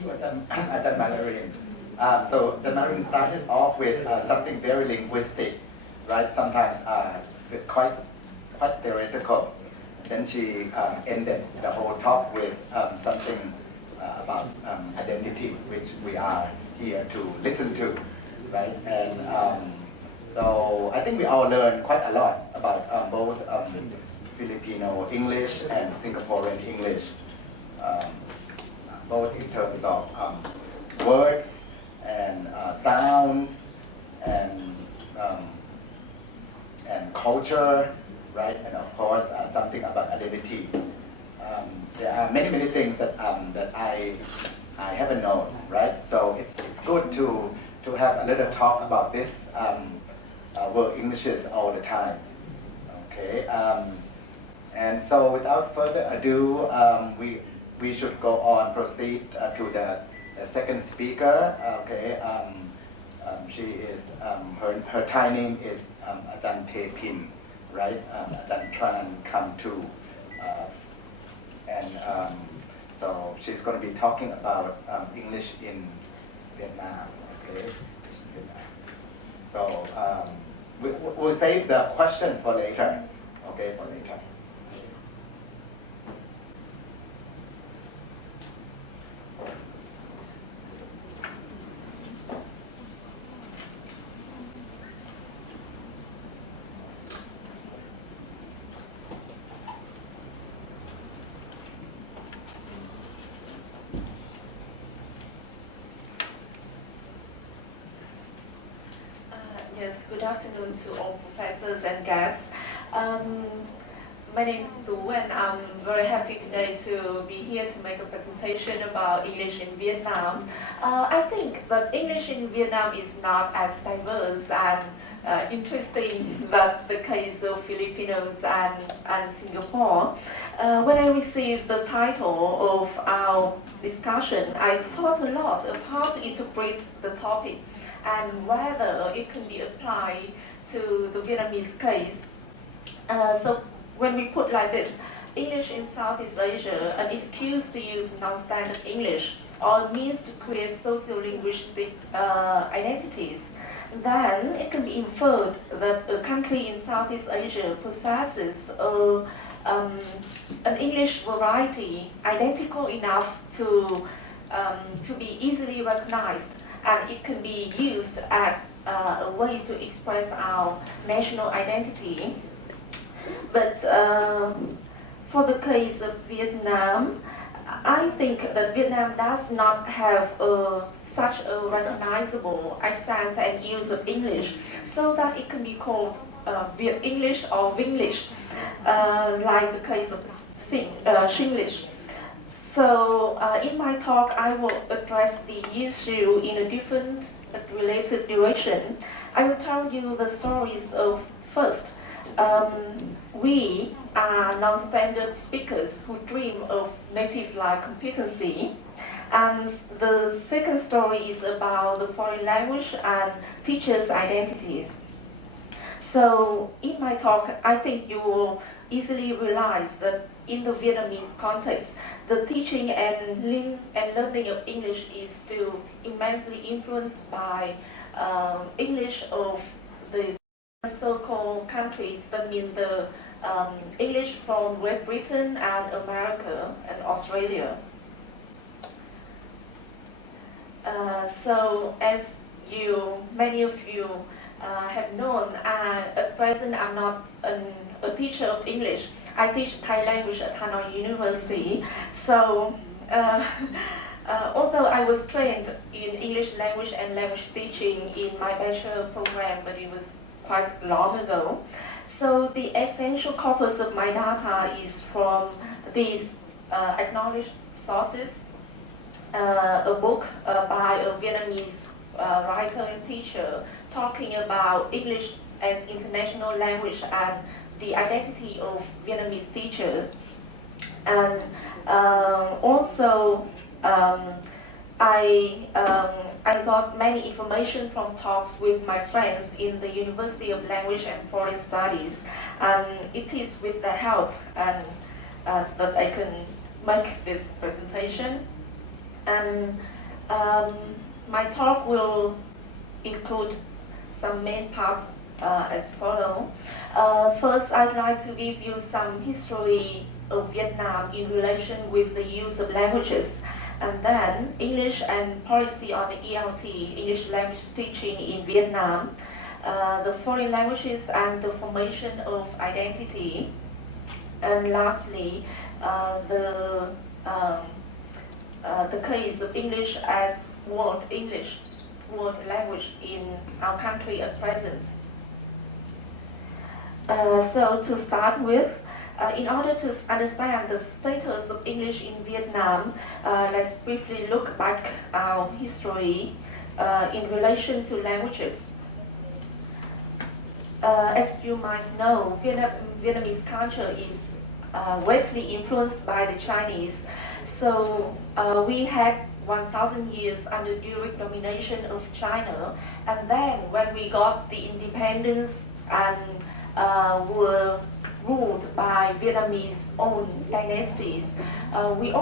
you, Ajahn Malarin. So Ajahn Malarin started off with something very linguistic, right? Sometimes quite theoretical. Then she ended the whole talk with something about identity, which we are here to listen to, right? And so I think we all learned quite a lot about both Filipino English and Singaporean English, both in terms of words and sounds and culture, right? And of course something about identity. There are many things that that I haven't known, right? So it's good to have a little talk about this word Englishes all the time. Okay. And so without further ado, we should go on, proceed to the second speaker. Okay. She is her Thai name is Ajahn Thepin, right? Ajahn Tran Kam Tu, and so she's going to be talking about English in Vietnam. Okay. So we'll save the questions for later. Okay, for later. Yes, good afternoon to all professors and guests. My name is Tu, and I'm very happy today to be here to make a presentation about English in Vietnam. I think that English in Vietnam is not as diverse and interesting that the case of Filipinos and Singapore. When I received the title of our discussion, I thought a lot of how to interpret the topic and whether it can be applied to the Vietnamese case. So when we put like this, English in Southeast Asia, an excuse to use non-standard English or means to create socio-linguistic identities, then it can be inferred that a country in Southeast Asia possesses an English variety identical enough to be easily recognized, and it can be used as a way to express our national identity. But for the case of Vietnam, I think that Vietnam does not have such a recognizable accent and use of English, so that it can be called Viet English or Vinglish, like the case of Singlish. So in my talk, I will address the issue in a different but related direction. I will tell you the stories of first. We are non-standard speakers who dream of native-like competency. And the second story is about the foreign language and teachers' identities. So in my talk, I think you will easily realize that in the Vietnamese context, the teaching and learning of English is still immensely influenced by English of the so-called countries, that mean the English from Great Britain and America and Australia. So as many of you have known, at present I'm not a teacher of English. I teach Thai language at Hanoi University. So although I was trained in English language and language teaching in my bachelor program, but it was quite long ago. So the essential corpus of my data is from these acknowledged sources, a book by a Vietnamese writer and teacher talking about English as international language and the identity of Vietnamese teachers. And also I got many information from talks with my friends in the University of Language and Foreign Studies, and it is with the help and that I can make this presentation. And my talk will include some main parts as follows. First, I'd like to give you some history of Vietnam in relation with the use of languages, and then English and policy on the ELT, English language teaching in Vietnam, the foreign languages and the formation of identity, and lastly, the case of English as world language in our country at present. So to start with, in order to understand the status of English in Vietnam, let's briefly look back our history in relation to languages. As you might know, Vietnamese culture is greatly influenced by the Chinese. So we had 1,000 years under direct domination of China, and then when we got the independence and were ruled by Vietnamese own dynasties, we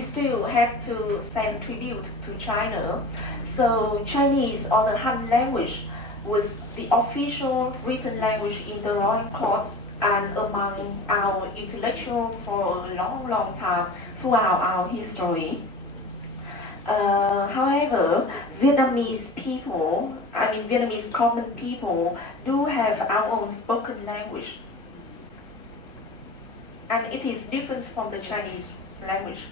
still had to send tribute to China. So Chinese, or the Han language, was the official written language in the royal courts and among our intellectuals for a long, long time throughout our history. However, Vietnamese common people do have our own spoken language, and it is different from the Chinese language.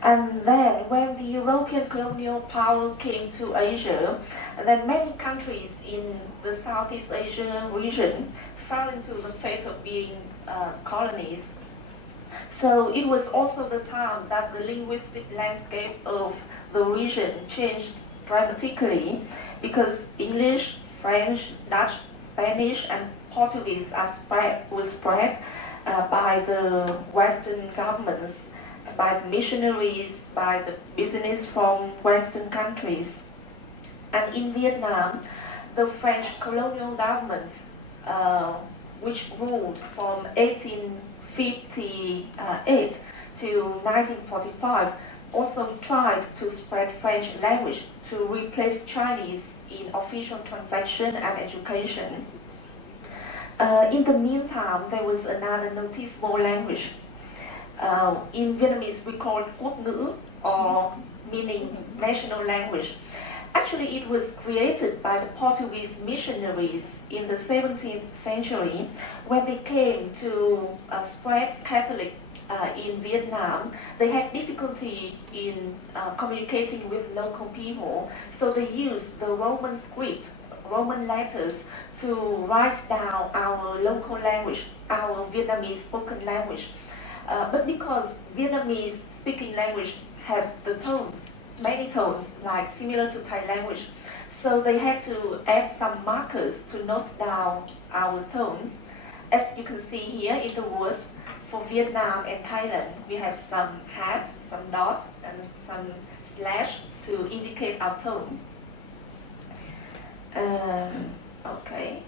And then when the European colonial power came to Asia, then many countries in the Southeast Asia region fell into the fate of being colonies. So it was also the time that the linguistic landscape of the region changed dramatically, because English, French, Dutch, Spanish, and Portuguese was spread by the Western governments, by the missionaries, by the business from Western countries. And in Vietnam, the French colonial government, which ruled from 1858 to 1945, also tried to spread French language to replace Chinese in official transaction and education. In the meantime, there was another noticeable language. In Vietnamese, we call it Quốc ngữ, or meaning national language. Actually, it was created by the Portuguese missionaries in the 17th century when they came to spread Catholic in Vietnam. They had difficulty in communicating with local people, so they used the Roman script, Roman letters, to write down our local language, our Vietnamese spoken language. But because Vietnamese speaking language have the tones, many tones, like similar to Thai language, so they had to add some markers to note down our tones. As you can see here in the words, for Vietnam and Thailand, we have some hats, some dots, and some slash to indicate our tones. Okay.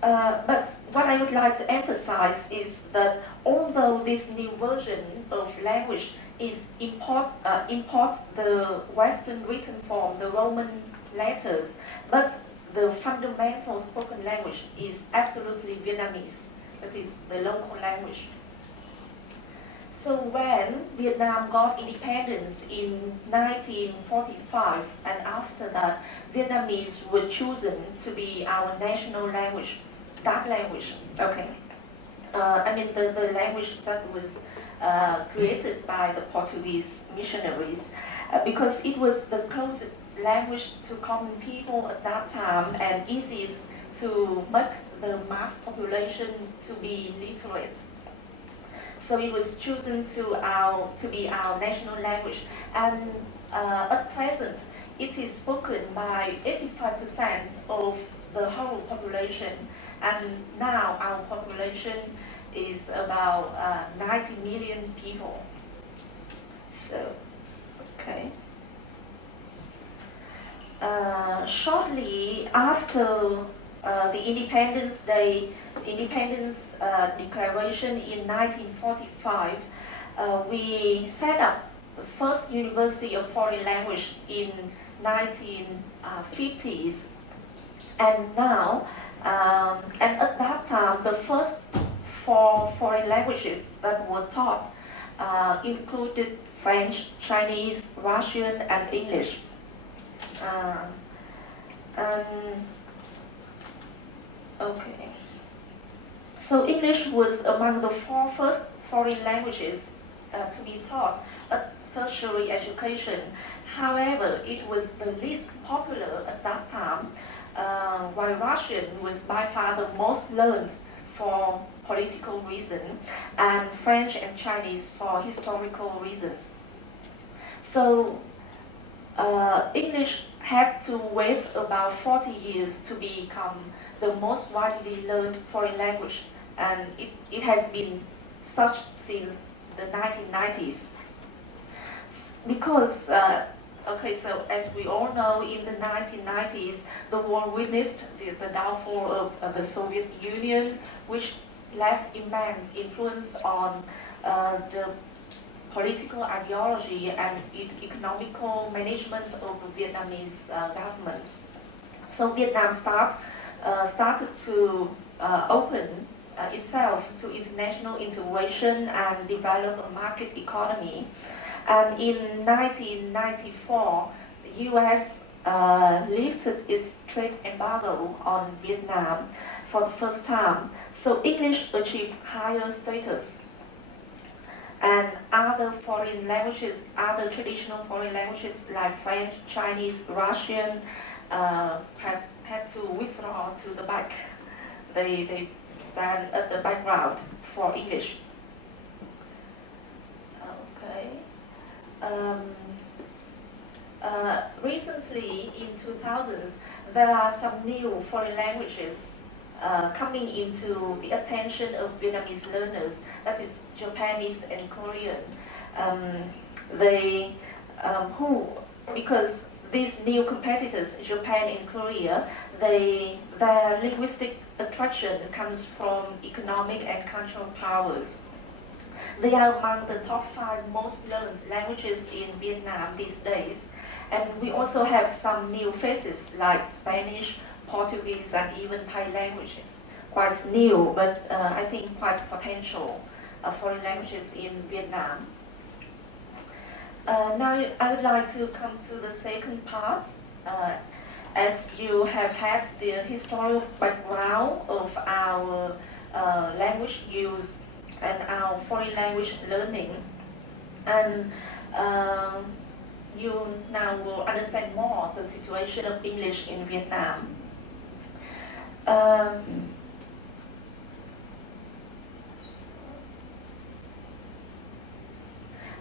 But what I would like to emphasize is that although this new version of language imports the Western written form, the Roman letters, but the fundamental spoken language is absolutely Vietnamese. That is the local language. So when Vietnam got independence in 1945, and after that, Vietnamese were chosen to be our national language, that language. Okay. The language that was created by the Portuguese missionaries, because it was the closest language to common people at that time and easiest to make the mass population to be literate. So it was chosen to be our national language, and at present it is spoken by 85% of the whole population, and now our population is about 90 million people. So, okay. Shortly after the Independence Declaration in 1945, we set up the first university of foreign language in 1950s, and now, and at that time, the first 4 foreign languages that were taught included French, Chinese, Russian, and English. Okay. So English was among the 4 first foreign languages to be taught at tertiary education. However, it was the least popular at that time, while Russian was by far the most learned for political reasons, and French and Chinese for historical reasons. So English had to wait about 40 years to become the most widely learned foreign language, and it has been such since the 1990s. Because, okay, so as we all know, in the 1990s, the world witnessed the downfall of the Soviet Union, which left immense influence on the political ideology and economical management of the Vietnamese government. So Vietnam started to open itself to international integration and develop a market economy. And in 1994, the U.S. lifted its trade embargo on Vietnam for the first time. So English achieved higher status. And other foreign languages, other traditional foreign languages like French, Chinese, Russian, have had to withdraw to the back. They stand at the background for English. Okay. Recently, in 2000s, there are some new foreign languages coming into the attention of Vietnamese learners, that is Japanese and Korean. Because these new competitors, Japan and Korea, their linguistic attraction comes from economic and cultural powers. They are among the top 5 most learned languages in Vietnam these days. And we also have some new faces like Spanish, Portuguese, and even Thai languages. Quite new, but I think quite potential foreign languages in Vietnam. Now I would like to come to the second part. As you have had the historical background of our language use and our foreign language learning, and you now will understand more the situation of English in Vietnam.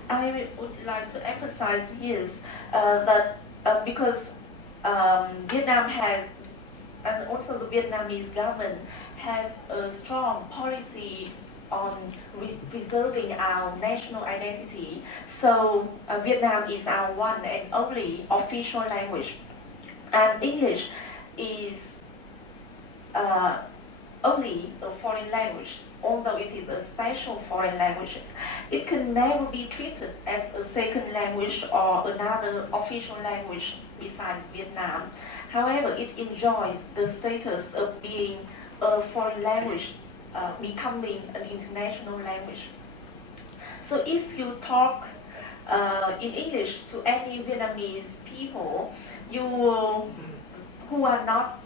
I would like to emphasize here that because Vietnam has, and also the Vietnamese government has a strong policy on preserving our national identity. So Vietnam is our one and only official language. And English is only a foreign language, although it is a special foreign language. It can never be treated as a second language or another official language besides Vietnam. However, it enjoys the status of being a foreign language, becoming an international language. So if you talk in English to any Vietnamese people, who are not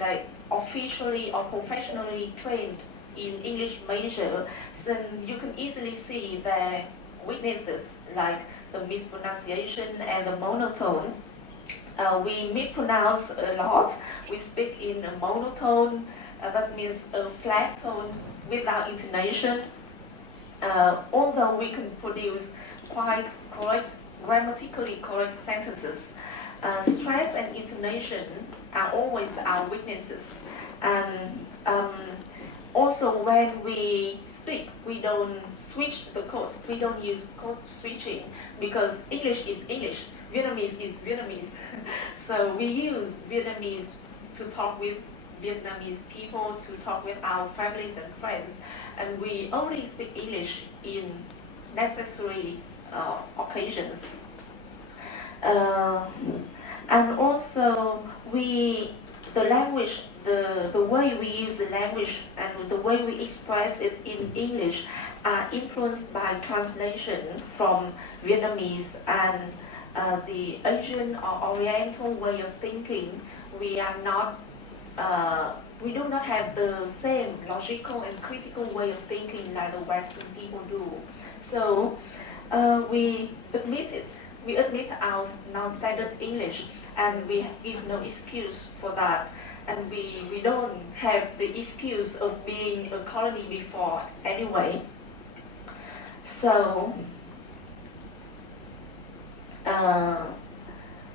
like officially or professionally trained in English major, then you can easily see their weaknesses like the mispronunciation and the monotone. We mispronounce a lot. We speak in a monotone, that means a flat tone without intonation. Although we can produce quite correct, grammatically correct sentences, stress and intonation are always our weaknesses. And also when we speak, we don't switch the code. We don't use code switching because English is English, Vietnamese is Vietnamese. So we use Vietnamese to talk with Vietnamese people, to talk with our families and friends. And we only speak English in necessary occasions. And also, the language, the way we use the language and the way we express it in English are influenced by translation from Vietnamese and the Asian or Oriental way of thinking. We do not have the same logical and critical way of thinking like the Western people do. So we admit our non-standard English, and we give no excuse for that. And we don't have the excuse of being a colony before anyway. So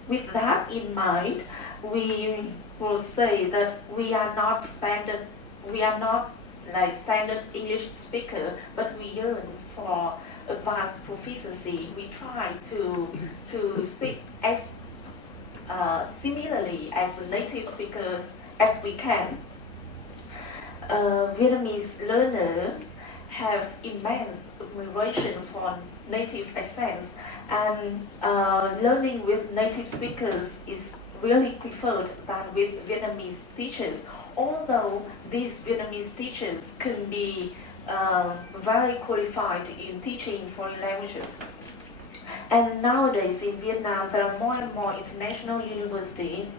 with that in mind, we will say that we are not like standard English speaker, but we yearn for advanced proficiency. We try to speak as similarly as the native speakers as we can. Vietnamese learners have immense admiration for native accents, and learning with native speakers is really preferred than with Vietnamese teachers, although these Vietnamese teachers can be very qualified in teaching foreign languages. And nowadays in Vietnam, there are more and more international universities,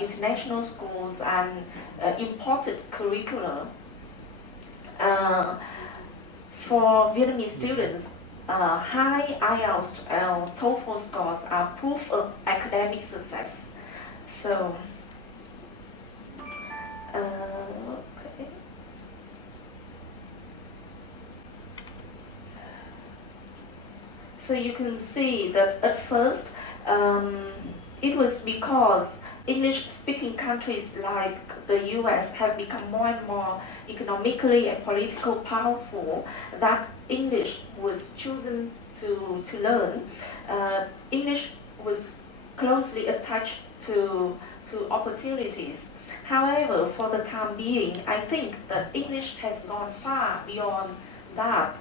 international schools, and imported curricula. For Vietnamese students, high IELTS and TOEFL scores are proof of academic success. So, okay. So you can see that at first it was because English-speaking countries like the US have become more and more economically and politically powerful that English was chosen to learn. English was closely attached to opportunities. However, for the time being, I think that English has gone far beyond that.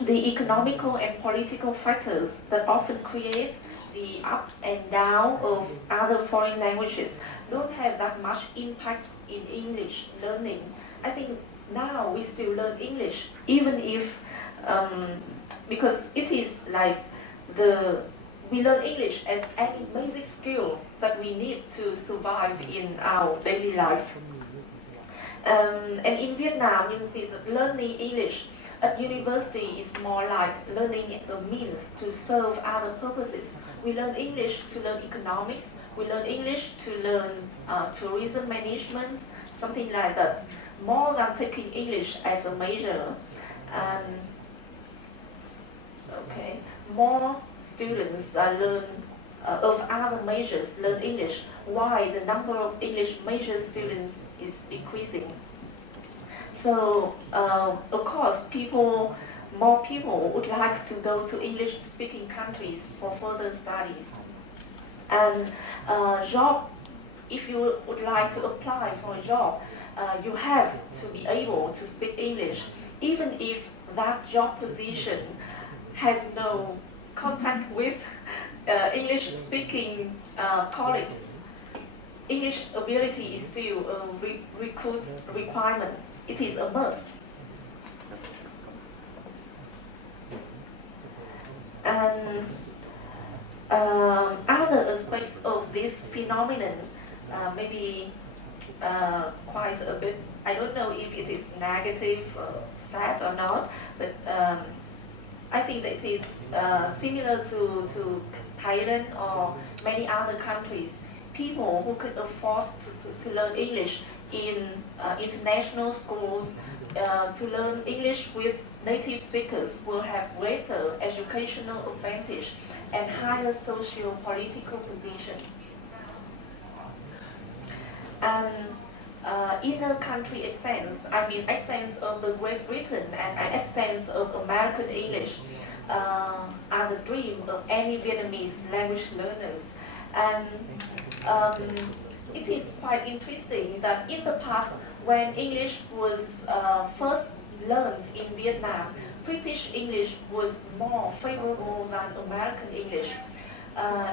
The economical and political factors that often create the up and down of other foreign languages don't have that much impact in English learning. I think now we still learn English, even if, because it is like we learn English as any basic skill that we need to survive in our daily life. And in Vietnam, you can see that learning English at university is more like learning a means to serve other purposes. We learn English to learn economics, we learn English to learn tourism management, something like that, more than taking English as a major. Okay, more students learn of other majors learn English, while the number of English major students is decreasing. So, of course, more people would like to go to English-speaking countries for further studies. And if you would like to apply for a job, you have to be able to speak English, even if that job position has no contact with English-speaking colleagues. English ability is still a recruit requirement. It is a must. And other aspects of this phenomenon, maybe quite a bit, I don't know if it is negative or sad or not, but I think that it is similar to Thailand or many other countries. People who could afford to learn English in international schools, to learn English with native speakers will have greater educational advantage and higher socio-political position. And inner country accents, I mean accents of the Great Britain and accents of American English are the dream of any Vietnamese language learners. And it is quite interesting that in the past, when English was first learned in Vietnam, British English was more favorable than American English.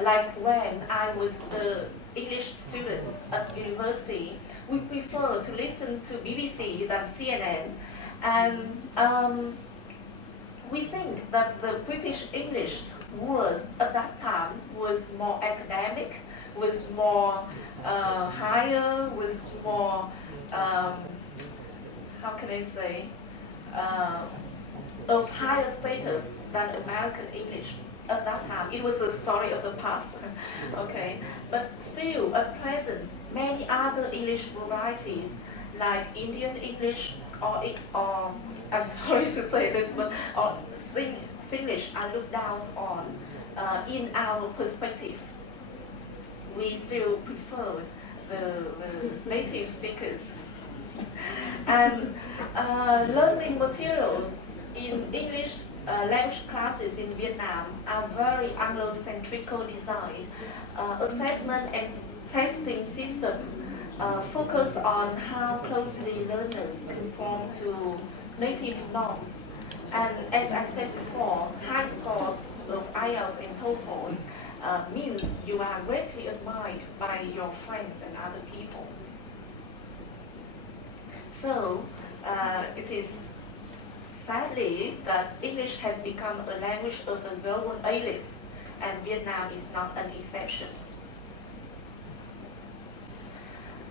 Like when I was the English student at university, we prefer to listen to BBC than CNN, and we think that the British English was at that time was more academic, was more higher, was more how can I say of higher status than American English. At that time, it was a story of the past, okay? But still, at present, many other English varieties, like Indian English, or I'm sorry to say this, but or Singlish are looked down on in our perspective. We still prefer the native speakers. And learning materials in English language classes in Vietnam are very Anglo-centrical designed. Assessment and testing system focus on how closely learners conform to native norms. And as I said before, high scores of IELTS and TOEFL means you are greatly admired by your friends and other people. So it is sadly that English has become a language of a global A-list, and Vietnam is not an exception.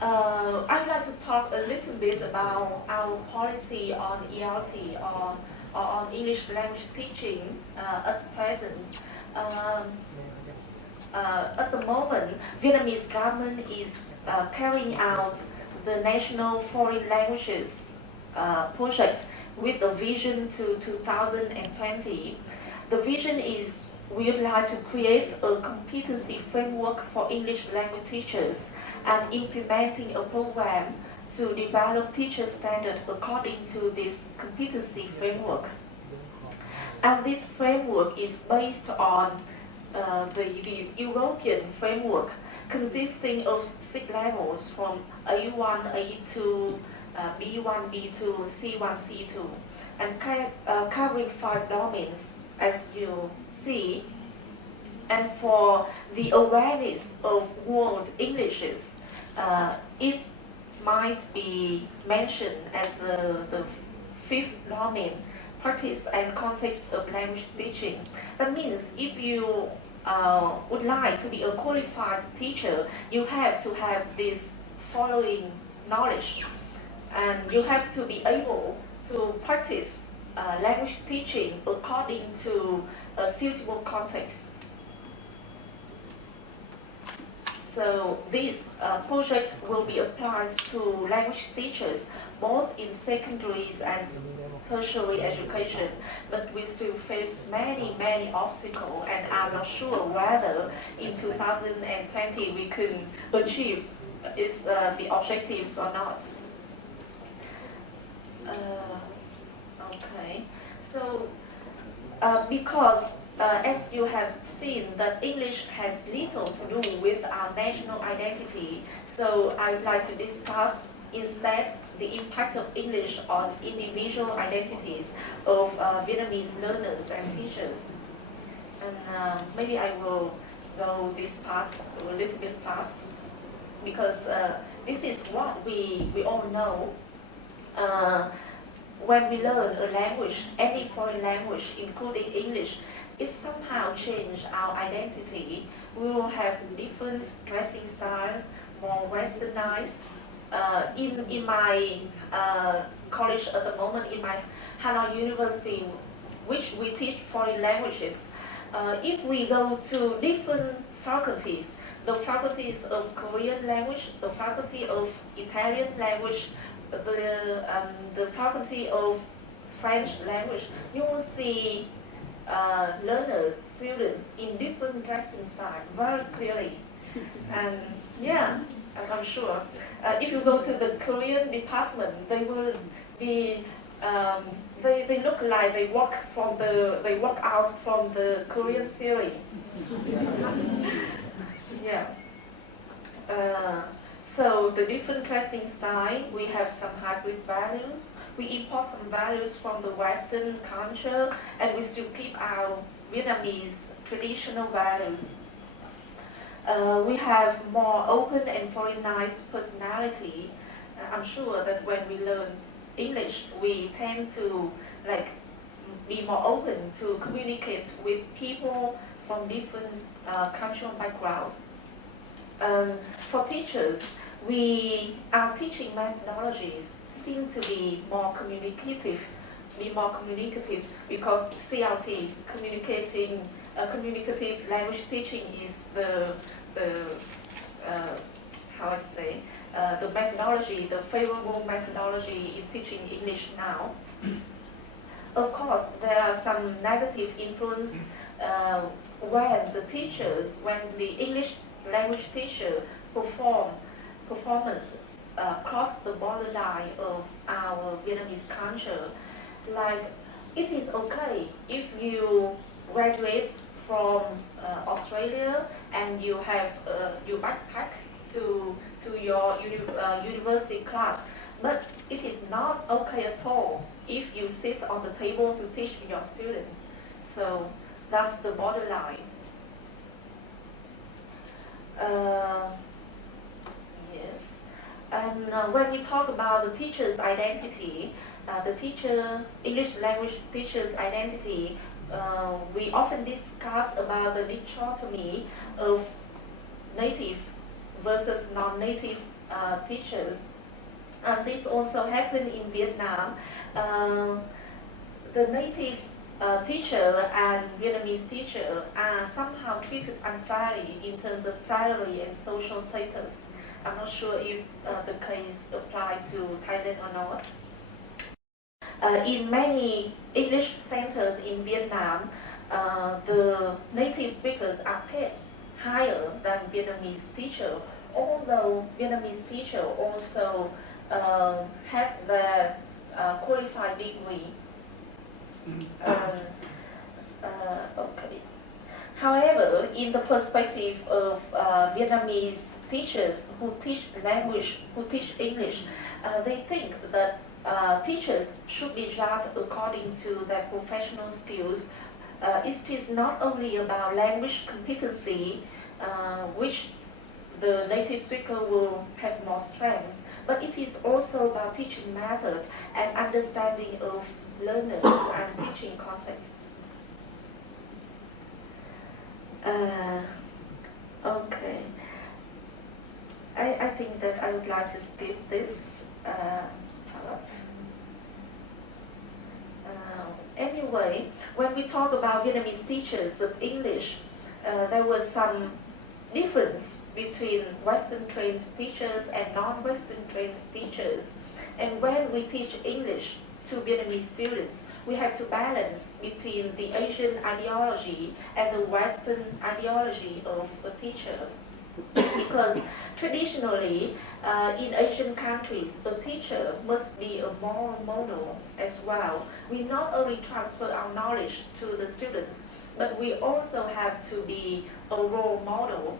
I'd like to talk a little bit about our policy on ELT or on English language teaching at present. At the moment, Vietnamese government is carrying out the National Foreign Languages project with a vision to 2020. The vision is we would like to create a competency framework for English language teachers and implementing a program to develop teacher standards according to this competency framework. And this framework is based on the European framework consisting of 6 levels from A1, A2, B1, B2, C1, C2, and covering 5 domains, as you see. And for the awareness of world Englishes, it might be mentioned as the 5th domain, practice and context of language teaching. That means if you would like to be a qualified teacher, you have to have this following knowledge. And you have to be able to practice language teaching according to a suitable context. So this project will be applied to language teachers both in secondaries and tertiary education, but we still face many obstacles, and I'm not sure whether in 2020 we can achieve the objectives or not. Okay, so because as you have seen that English has little to do with our national identity, so I would like to discuss instead the impact of English on individual identities of Vietnamese learners and teachers. And maybe I will go this part a little bit fast, because this is what we all know. When we learn a language, any foreign language, including English, it somehow changes our identity. We will have different dressing style, more westernized. In my college at the moment, in my Hanoi University, which we teach foreign languages, if we go to different faculties, the faculties of Korean language, the faculty of Italian language, the faculty of French language, you will see learners, students in different dressing style very clearly. And yeah, I'm sure. If you go to the Korean department, they will be, they look like they walk out from the Korean series. Yeah. So the different dressing style, we have some hybrid values. We import some values from the Western culture, and we still keep our Vietnamese traditional values. We have more open and foreignized personality. I'm sure that when we learn English, we tend to like be more open to communicate with people from different cultural backgrounds. For teachers, our teaching methodologies seem to be more communicative, because CLT, communicative language teaching is the how I say the methodology, the favorable methodology in teaching English now. Of course, there are some negative influence when the English language teacher performances cross the borderline of our Vietnamese culture. Like, it is okay if you graduate from Australia and you have you backpack to your university class, but it is not okay at all if you sit on the table to teach your student. So that's the borderline. Yes, and when we talk about the teacher's identity, English language teacher's identity, we often discuss about the dichotomy of native versus non-native teachers. And this also happened in Vietnam. The native teacher and Vietnamese teacher are somehow treated unfairly in terms of salary and social status. I'm not sure if the case applied to Thailand or not. In many English centers in Vietnam, the native speakers are paid higher than Vietnamese teacher, although Vietnamese teacher also have their qualified degree. Okay. However, in the perspective of Vietnamese teachers who teach English, they think that teachers should be judged according to their professional skills. It is not only about language competency, which the native speaker will have more strengths, but it is also about teaching method and understanding of learners and teaching context. Okay. I think that I would like to skip this part. Anyway, when we talk about Vietnamese teachers of English, there was some difference between Western trained teachers and non-Western trained teachers. And when we teach English to Vietnamese students, we have to balance between the Asian ideology and the Western ideology of a teacher. Because traditionally, in Asian countries, a teacher must be a moral model as well. We not only transfer our knowledge to the students, but we also have to be a role model.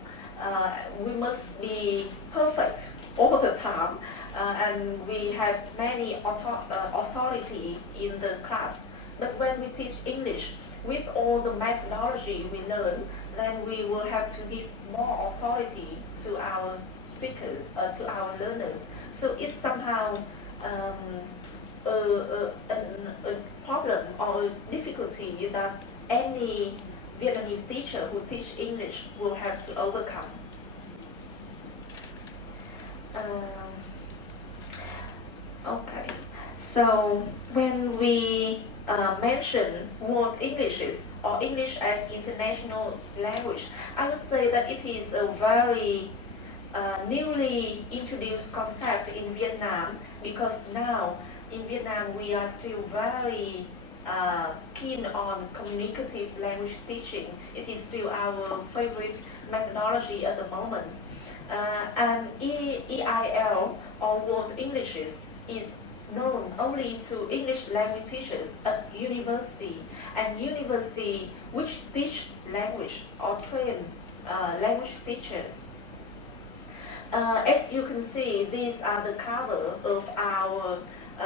We must be perfect all the time, and we have many authority in the class. But when we teach English, with all the methodology we learn, then we will have to give more authority to our speakers, to our learners. So it's somehow a problem or a difficulty that any Vietnamese teacher who teach English will have to overcome. Okay, so when we mention World Englishes or English as international language, I would say that it is a very newly introduced concept in Vietnam, because now in Vietnam we are still very keen on communicative language teaching. It is still our favorite methodology at the moment. And EIL or World Englishes is known only to English language teachers at university, and university which teach language or train language teachers. As you can see, these are the cover of our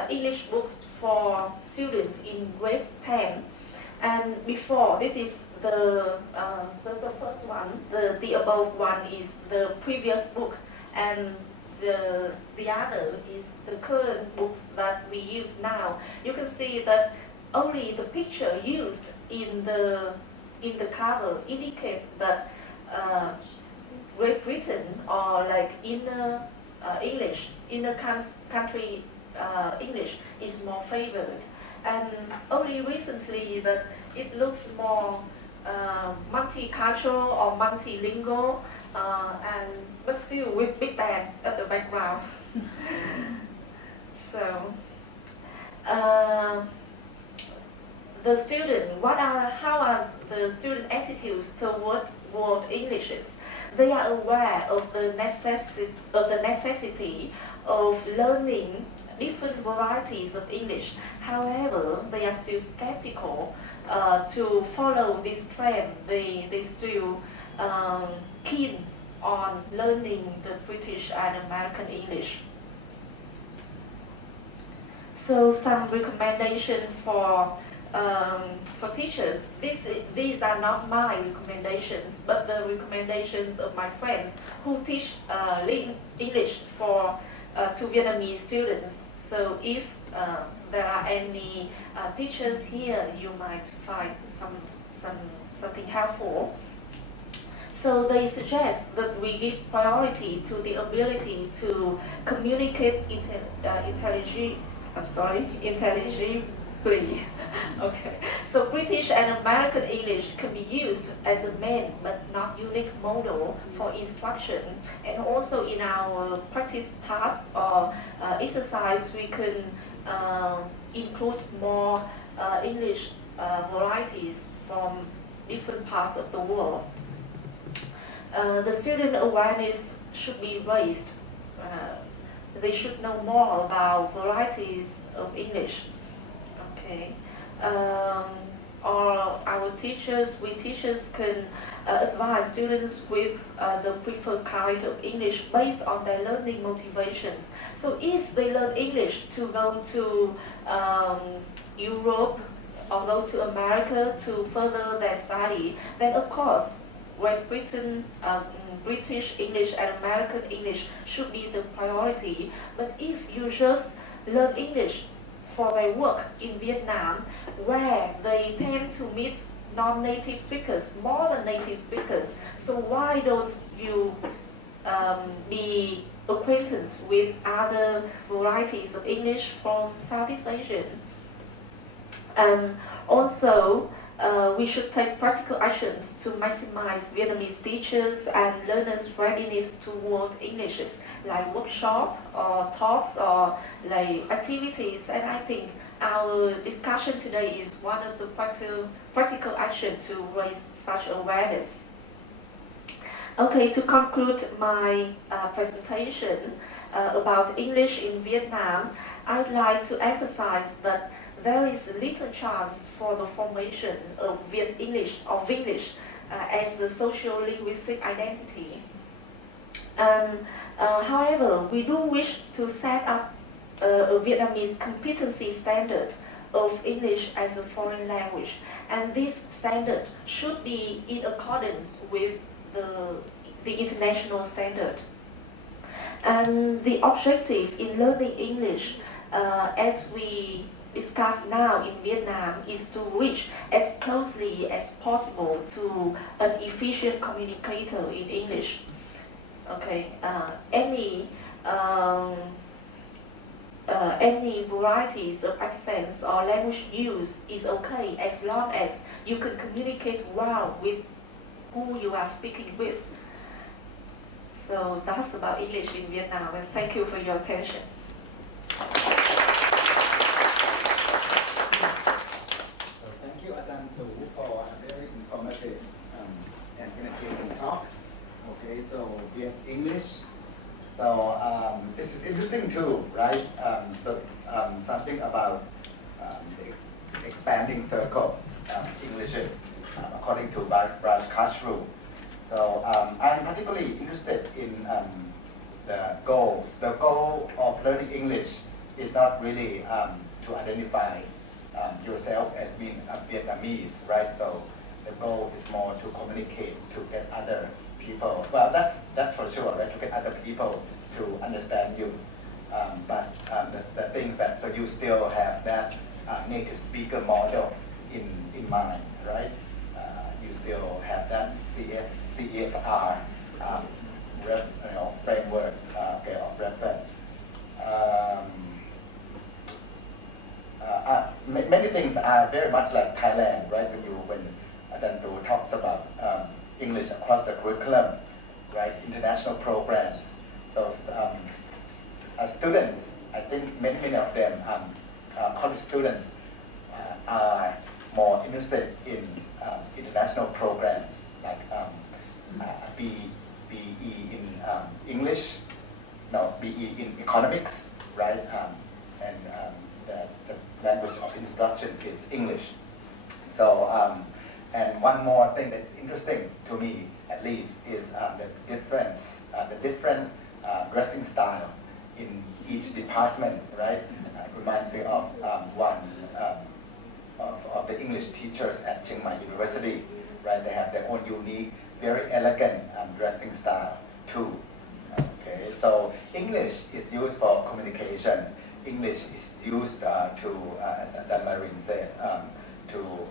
English books for students in grade 10. And before, this is the first one, the above one is the previous book, and the other is the current books that we use now. You can see that only the picture used in the cover indicates that Great Britain or like inner English, inner country English is more favored, and only recently that it looks more multicultural or multilingual, but still with Big Bang at the background. So the student, how are the student attitudes toward world Englishes? They are aware of the necessity of learning different varieties of English. However, they are still skeptical to follow this trend. They still keen on learning the British and American English. So some recommendation for teachers. These are not my recommendations, but the recommendations of my friends who teach English to Vietnamese students. So if there are any teachers here, you might find something helpful. So they suggest that we give priority to the ability to communicate intelligibly. Okay. So British and American English can be used as a main but not unique model for instruction, and also in our practice tasks or exercise we can include more English varieties from different parts of the world. The student awareness should be raised. They should know more about varieties of English. Okay. Or our teachers, we teachers can advise students with the preferred kind of English based on their learning motivations. So if they learn English to go to Europe or go to America to further their study, then of course Great Britain, British English and American English should be the priority. But if you just learn English for their work in Vietnam, where they tend to meet non-native speakers more than native speakers, so why don't you be acquainted with other varieties of English from Southeast Asia? And also, we should take practical actions to maximize Vietnamese teachers and learners' readiness toward English, like workshop or talks or like activities. And I think our discussion today is one of the practical actions to raise such awareness. Okay, to conclude my presentation about English in Vietnam, I'd like to emphasize that there is little chance for the formation of English as a social-linguistic identity. However, we do wish to set up a Vietnamese competency standard of English as a foreign language, and this standard should be in accordance with the international standard. And the objective in learning English, as we discuss now in Vietnam, is to reach as closely as possible to an efficient communicator in English. Okay, any varieties of accents or language use is okay as long as you can communicate well with who you are speaking with. So that's about English in Vietnam, and thank you for your attention. For a very informative and entertaining talk. Okay, so we have English. So this is interesting too, right? So it's something about the expanding circle Englishes according to Brad Cashrew. So I'm particularly interested in the goals. The goal of learning English is not really to identify yourself as being a Vietnamese, right? So the goal is more to communicate, to get other people. Well, that's for sure, right? To get other people to understand you. But the things that, so you still have that native speaker model in mind, right? You still have that CFR framework of reference. Many things are very much like Thailand, right? When Ajahn Tu talks about English across the curriculum, right? International programs. So students, I think many of them, college students, are more interested in international programs like BE in English, BE in economics, right? And the language of instruction is English. So, and one more thing that's interesting to me, at least, is the different dressing style in each department, right? It reminds me of one of the English teachers at Chiang Mai University, right? They have their own unique, very elegant dressing style too. Okay, so English is used for communication. English is used to, as Ajahn Marin said, to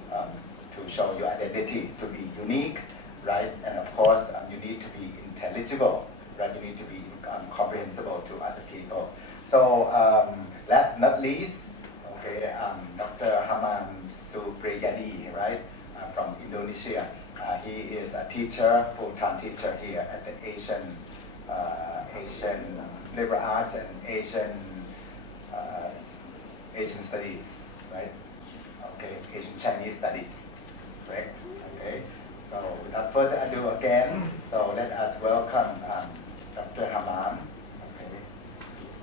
show your identity, to be unique, right? And of course, you need to be intelligible, right? You need to be comprehensible to other people. So last but not least, okay, Dr. Hamam Supriyadi, right, from Indonesia. He is a teacher, full-time teacher here at the Asian Liberal Arts and Asian Studies, right? Okay, Asian Chinese Studies, correct? Okay, so without further ado again, so let us welcome Dr. Hamam. Okay, please.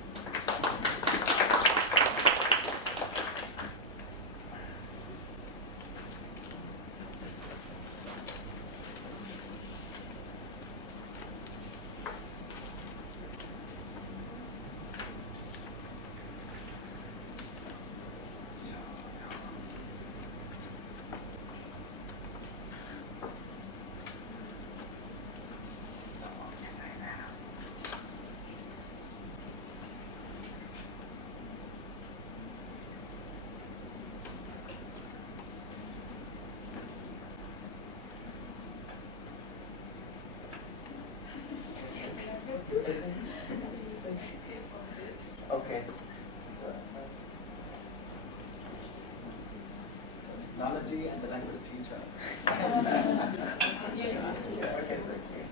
Okay. Technology and the language teacher. Yeah, okay, thank you.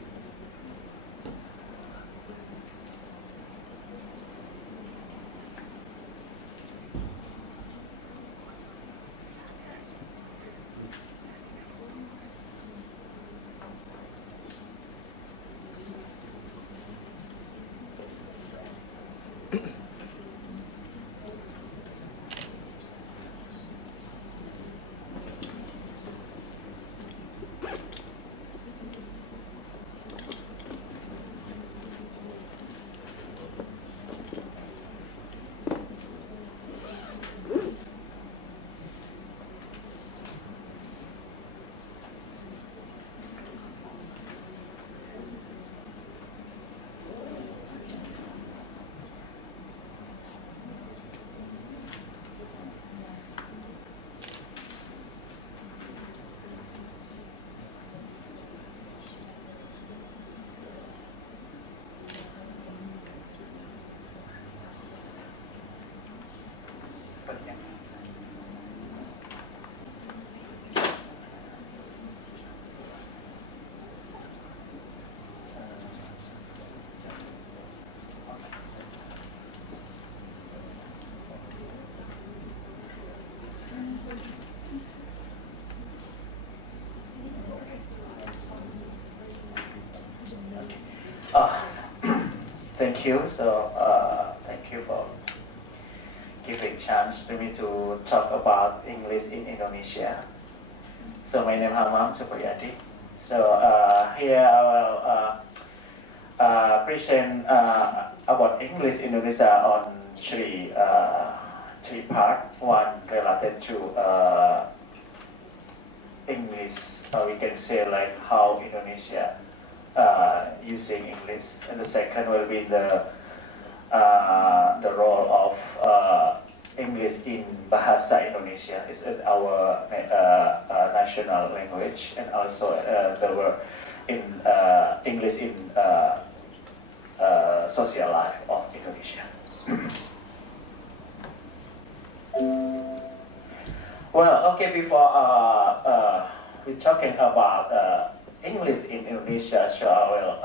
Thank you. So thank you for giving chance to me to talk about English in Indonesia. So my name is Hamam Supriyadi. So here I will present about English Indonesia on three part. One related to English, we can say like how Indonesia using English, and the second will be the role of English in Bahasa Indonesia. Is our national language, and also the word in English in social life of Indonesia. Well, okay, before we're talking about English in Indonesia, so I will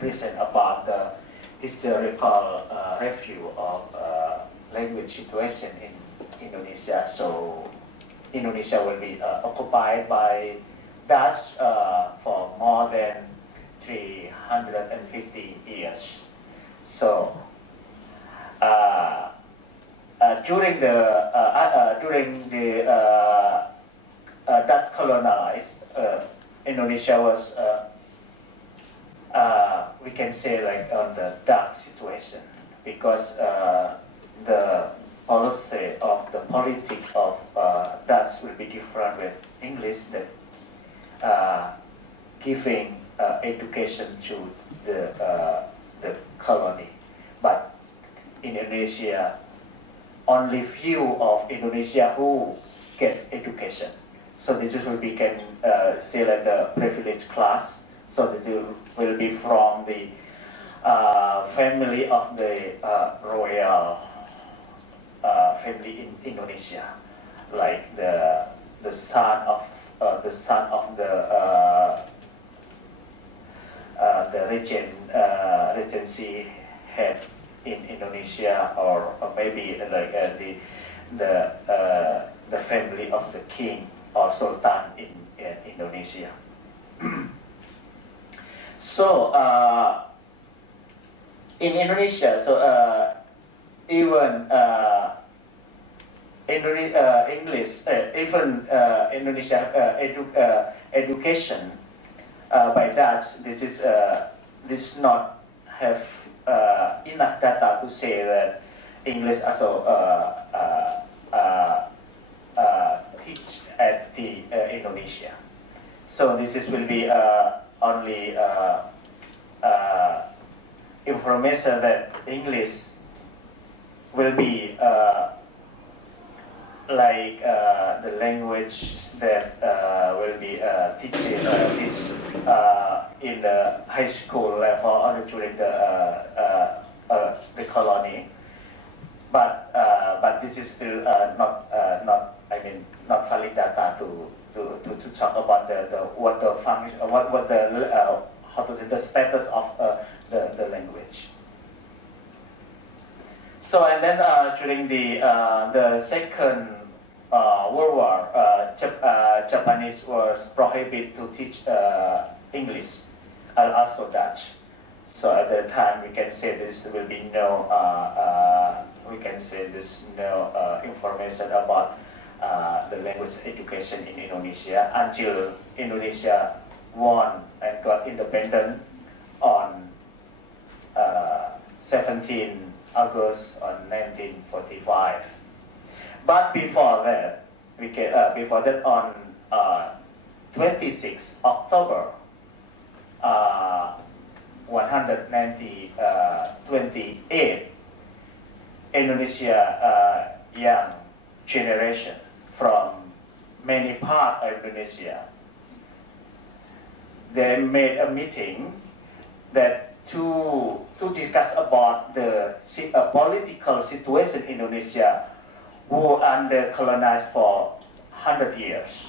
present about the historical review of language situation in Indonesia. So Indonesia will be occupied by Dutch for more than 350 years. So during the Dutch colonized, Indonesia was we can say like on the dark situation, because the policy of the politics of Dutch will be different with English, that giving education to the colony. But in Indonesia, only few of Indonesia who get education. So this will be can say like the privileged class. So this will be from the family of the royal family in Indonesia, like the son of the regency head in Indonesia, or maybe like the family of the king or sultan in Indonesia. So in Indonesia, so even English, even Indonesia education by Dutch, this not have enough data to say that English also teach at the Indonesia. So will be only information that English will be like the language that will be teach in the high school level or during the colony. But this is still not valid data to talk about what the function, what the how to say the status of the language. So and then during the Second World War, Japanese was prohibited to teach English and also Dutch. So at that time we can say there will be no information about the language education in Indonesia until Indonesia won and got independent on 17 August on 1945. But before that, on 26 October 128, Indonesia young generation from many parts of Indonesia, they made a meeting that to discuss about the political situation in Indonesia, who under colonized for 100 years.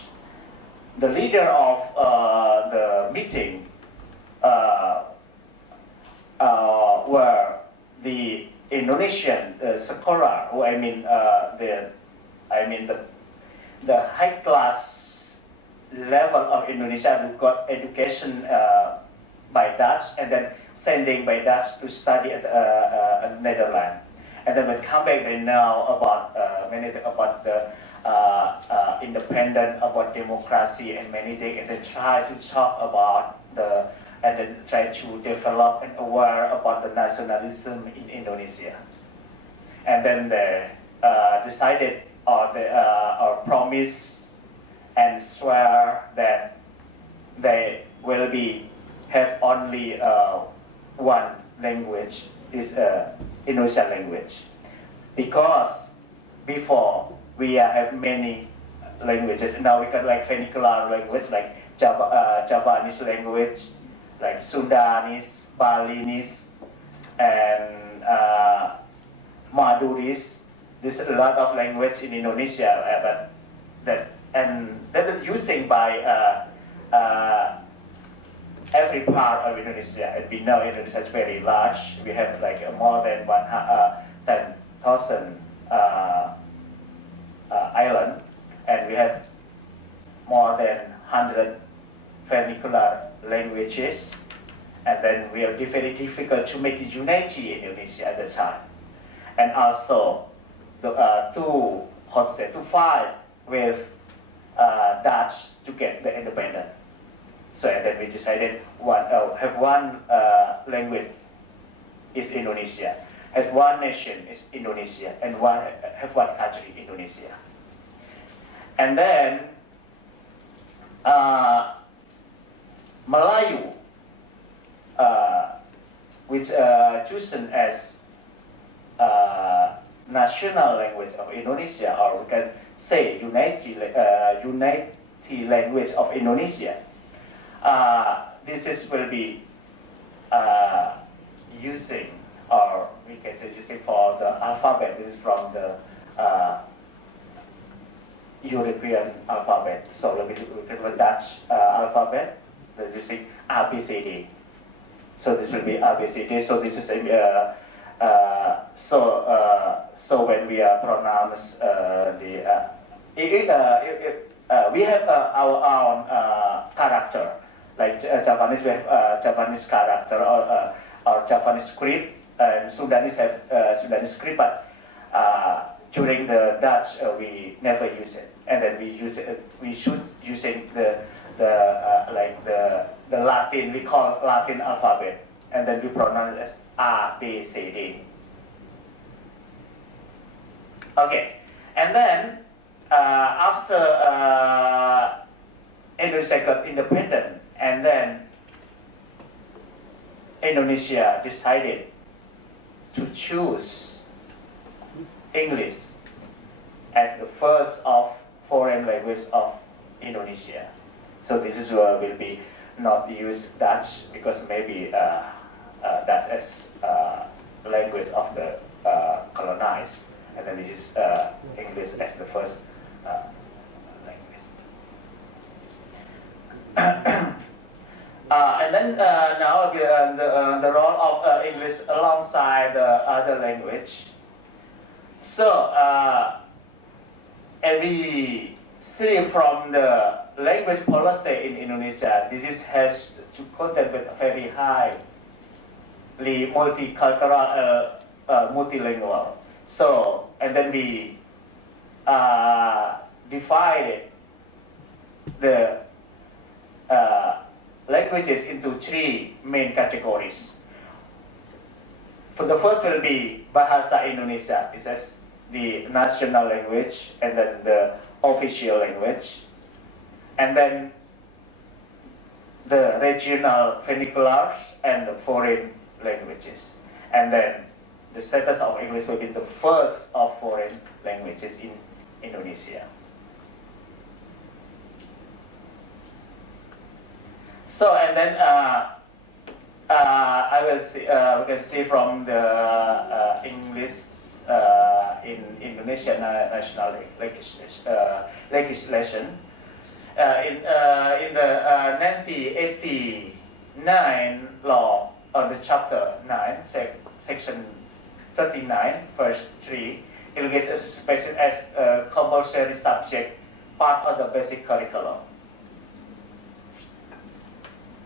The leader of the meeting were the Indonesian scholar, who the high class level of Indonesia who got education by Dutch and then sending by Dutch to study at Netherlands. And then when come back, they know about many about the independent, about democracy and many things, and they try to talk about the and then try to develop and aware about the nationalism in Indonesia. And then they decided or promised and swear that they will have only one language, is Indonesian language, because before we have many languages. Now we got like vernacular language, like Javanese language, like Sundanese, Balinese, and Maduris. There's a lot of language in Indonesia, that is using by every part of Indonesia. And we know Indonesia is very large. We have like more than 10,000 islands, and we have more than 100 vernacular languages. And then we are very difficult to make unity in Indonesia at the time. And also to fight with Dutch to get the independence. So and then we decided have one language is Indonesia, have one nation is Indonesia, and have one country, Indonesia. And then Melayu, which chosen as national language of Indonesia, or we can say unity language of Indonesia. This will be using, or we can use it for the alphabet. This is from the European alphabet. So we can Dutch alphabet. They're using ABCD. So this will be ABCD. So this is so when we pronounce we have our own character. Like Japanese, we have Japanese character or Japanese script, and Sudanese have Sudanese script, but during the Dutch we never use it, and then we should using the Latin, we call Latin alphabet, and then we pronounce it as A, B, C, D. Okay, and then after Indonesia got independent, and then Indonesia decided to choose English as the first of foreign language of Indonesia. So this is where will be not use Dutch, because maybe Dutch as language of the colonized, and then this is English as the first language. And then now the role of English alongside the other language. So and we see from the language policy in Indonesia, this has to contend with very highly multicultural, multilingual. So, and then we divided the languages into three main categories. For the first will be Bahasa Indonesia. This is the national language, and then the official language, and then the regional vernaculars and the foreign languages. And then the status of English will be the first of foreign languages in Indonesia. So, and then I will see, we can see from the English in Indonesian national legislation. In the 1989 law on the chapter 9, section 39, verse 3, English is specified as a compulsory subject, part of the basic curriculum.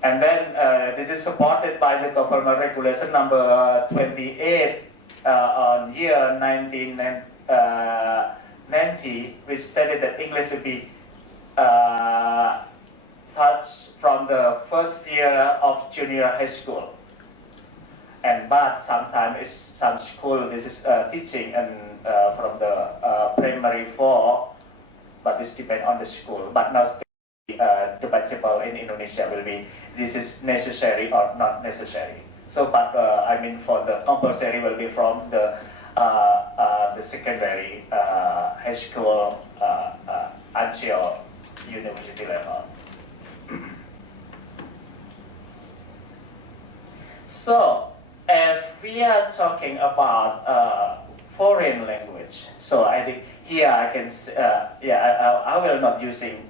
And then this is supported by the government regulation number 28 on year 1990, which stated that English will be taught from from the first year of junior high school. But sometimes some school this is teaching and from the primary 4, but this depends on the school. But now debatable in Indonesia will be this is necessary or not necessary. So, but I mean for the compulsory will be from the secondary high school until university level. So, if we are talking about foreign language, so I think here I can, I will not using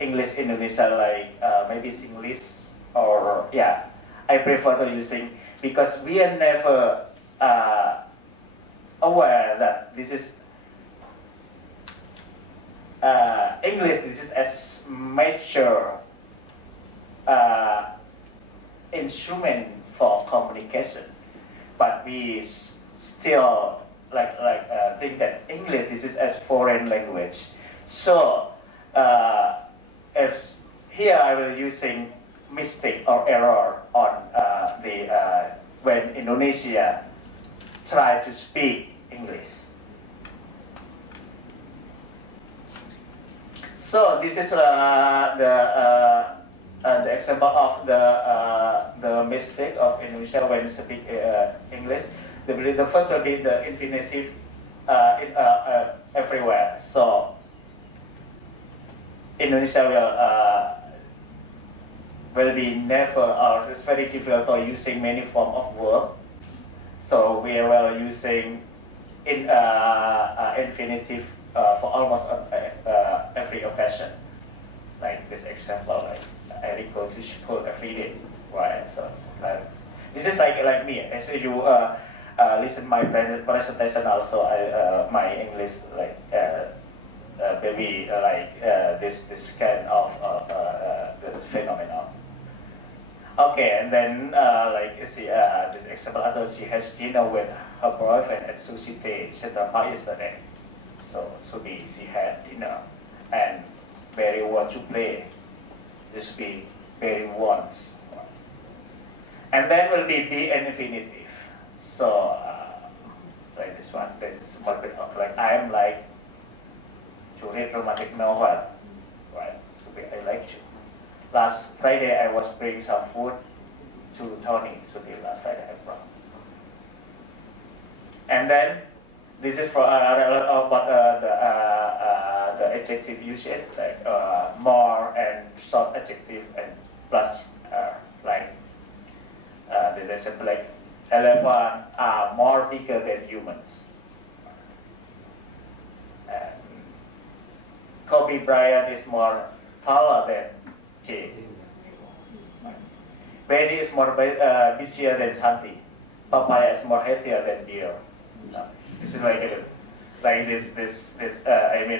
English Indonesia like maybe Singlish or I prefer to using because we are never aware that this is English. This is as major instrument for communication, but we still think that English this is as foreign language. So if here I will using mistake or error on when Indonesia try to speak English. So this is the example of the mistake of Indonesia when speak English. The first will be the infinitive everywhere. So Indonesia will be never or it's very difficult to using many form of verb. So we are using infinitive for almost every occasion. Like this example, like I go to school every day, right? So this is like me. As you listen my presentation, also my English like maybe like this kind of phenomenon. Okay, and then like you see this example, although she has dinner with her boyfriend at Sushi Tei Central Park yesterday. So she had dinner and very want to play. This will be very wants. And then will be infinitive. So like this one, this is more bit of like I am like to read romantic novel, right? So I like to. Last Friday I was bringing some food to Tony. So the last Friday I brought. And then this is for the adjective usage like more and short adjective and plus like this is like elephant are more bigger than humans. And Kobe Bryant is more taller than Jay. Benny is more busier than Santi. Papaya is more healthier than beer. This is like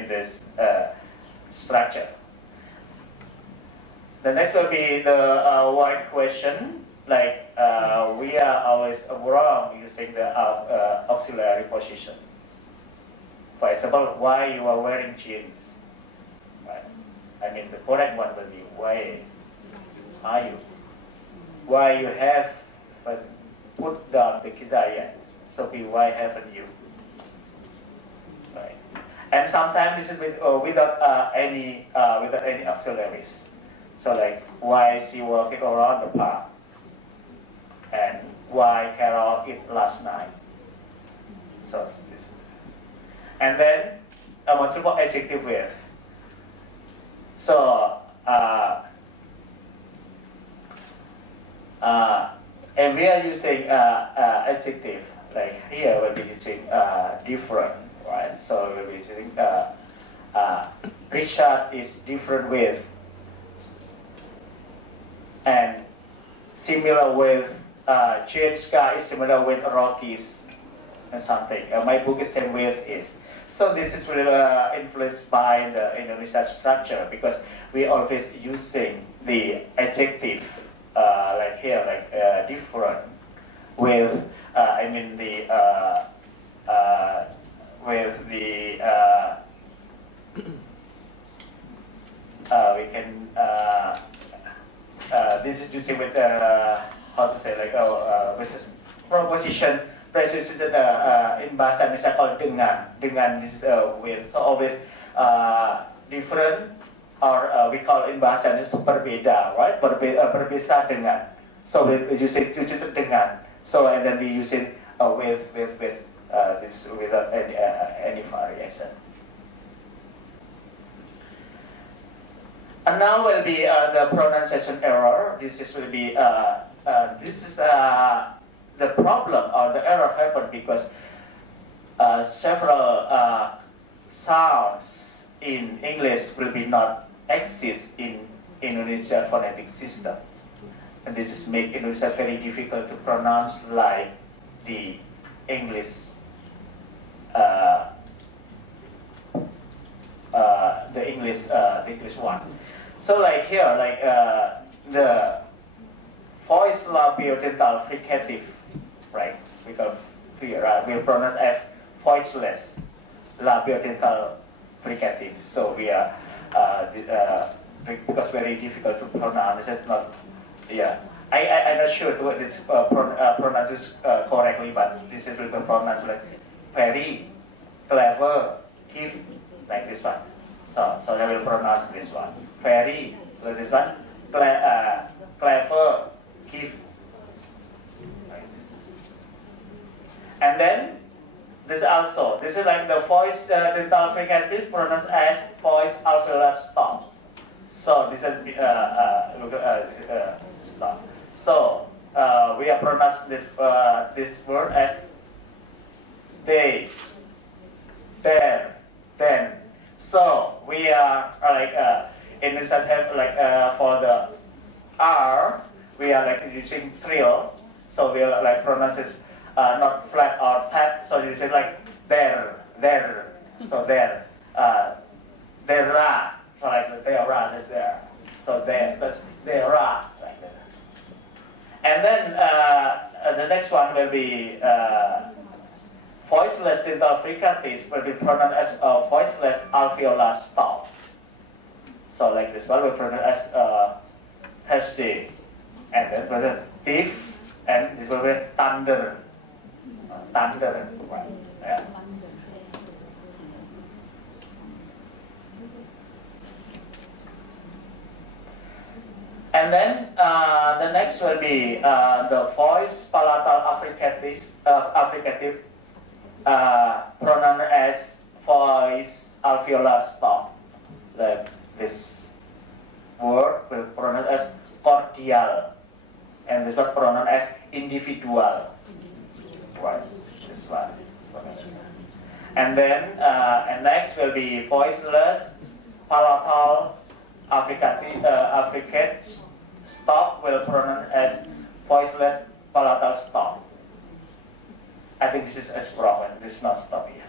this structure. The next will be the why question. Like we are always wrong using the auxiliary position. For example, why you are wearing jeans? Right? I mean the correct one will be why are you? Why you have put down the kidaya? So be why haven't you? Right. And sometimes this is without any auxiliaries. So like why she walking around the park, and why Carol eat last night. So this, and then a multiple adjective with. So and we are using adjective. Like here we'll be using different, right? So we'll be using Richard is different with, and similar with James Scott is similar with Rockies and something. My book is same with is. So this is really influenced by the Indonesian structure because we always using the adjective like here like different with. I mean the with the we can this is using with how to say like with preposition in bahasa Indonesia called dengan this with, so always different, or we call in bahasa Indonesia berbeda, right? Berbeda dengan, so we use it dengan, so and then we use it with this without any variation. And now will be the pronunciation error. This will be the problem, or the error happened because several sounds in English will be not exist in Indonesia phonetic system, and this is make Indonesia very difficult to pronounce like the English. The English one. So like here, like the voice labiodental fricative, right? We pronounce as voiceless labiodental fricative. So we are because very difficult to pronounce. It's not, yeah. I'm not sure what this pronounces correctly, but this is will be pronounced like very clever, give, like this one. So I will pronounce this one. Very, like this one. Clever, give. Like this. And then, this is like the voice dental fricative pronounced as voice alveolar stop. So this is stop. So we are pronounced this word as they, there, then. So we are like in this have like for the R, we are like using trill. So we are like pronounce it not flat or tap. So you say like there. So there, there are. So like there are, that's there. So there, that's there are. Like that. And then the next one will be voiceless dental fricative will be pronounced as voiceless alveolar stop. So like this one will be pronounced as Thursday, and then for the thief, and this will be thunder. Thunder. Right. Yeah. And then the next will be the voice palatal affricative, pronounced as voice alveolar stop. Like this word will be pronounced as cordial, and this was pronounced as individual. Right, this one. And then and next will be voiceless palatal affricate stop will pronounce as voiceless palatal stop. I think this is wrong. This is not stop here.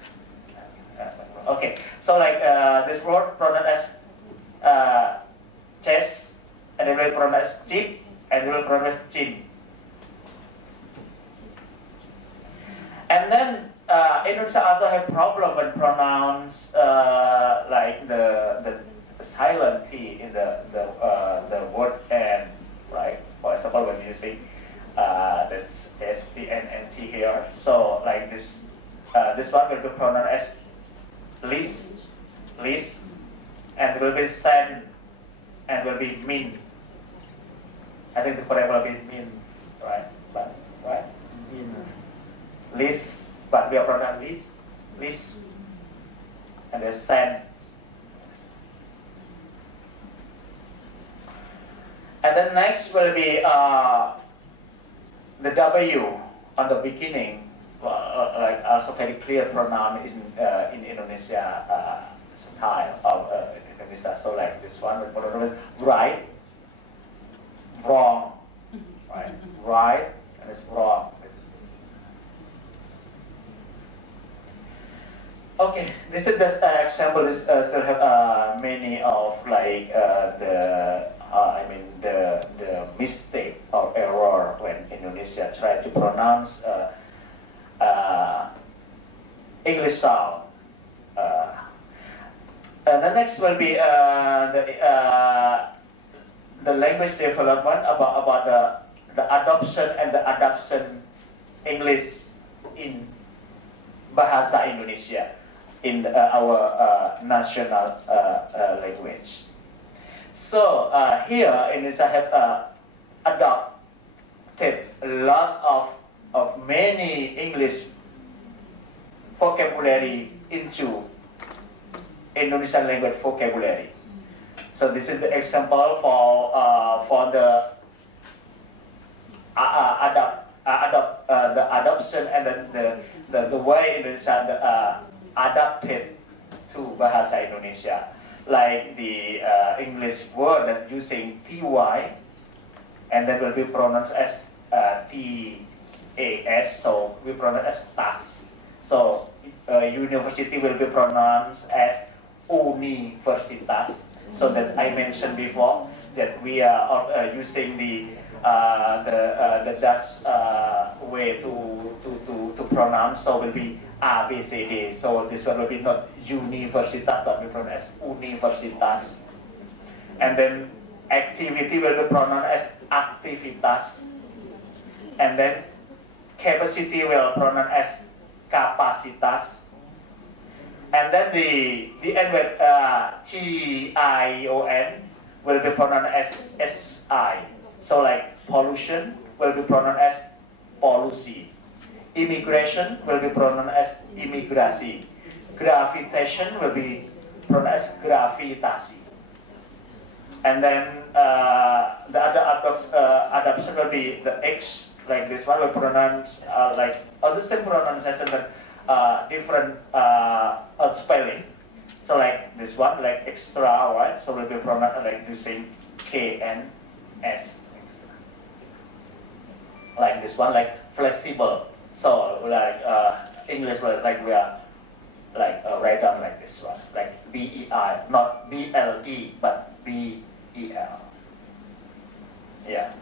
Okay, so like this word pronounced as chest, and it will pronounce as chip, and it will pronounce chin. And then Indonesia also have problem when pronounce like the silent T in the word N, right? For example, when you see that's S-T-N-N-T here, so like this one will be pronounced as list, and it will be send, and will be min. I think the correct will be min, right? But right? Min. List, but we are pronouncing list, and then send. And then next will be the W on the beginning, like also very clear pronoun in Indonesia style of Indonesia. So like this one, we pronounce right, wrong, right, and it's wrong. Okay, this is just an example. This still have many of like the mistake or error when Indonesia try to pronounce English sound. And the next will be the language development about the adoption and the adoption English in Bahasa Indonesia in our national language. So here in Indonesia have adopted a lot of many English vocabulary into Indonesian language vocabulary. So this is the example for the the adoption and the way Indonesia adapted to Bahasa Indonesia, like the English word that using ty, and that will be pronounced as tas, so we pronounce as tas. So university will be pronounced as universitas. So that I mentioned before that we are using the Dutch way to pronounce, so will be A, B, C, D. So this one will be not universitas, but we pronounce as universitas. And then activity will be pronounced as aktivitas. And then capacity will pronounce as kapasitas. And then the end with G-I-O-N will be pronounced as S-I. So like pollution will be pronounced as polusi. Immigration will be pronounced as imigrasi. Gravitation will be pronounced as gravitasi. And then the other adoption will be the X, like this one will pronounce like the same pronunciation but different spelling. So like this one, like extra, right? So will be pronounced like using K-N-S. Like this one, like flexible. So like English, like we are like write down like this one, like B-E-I, not B-L-E, but B-E-L. Yeah.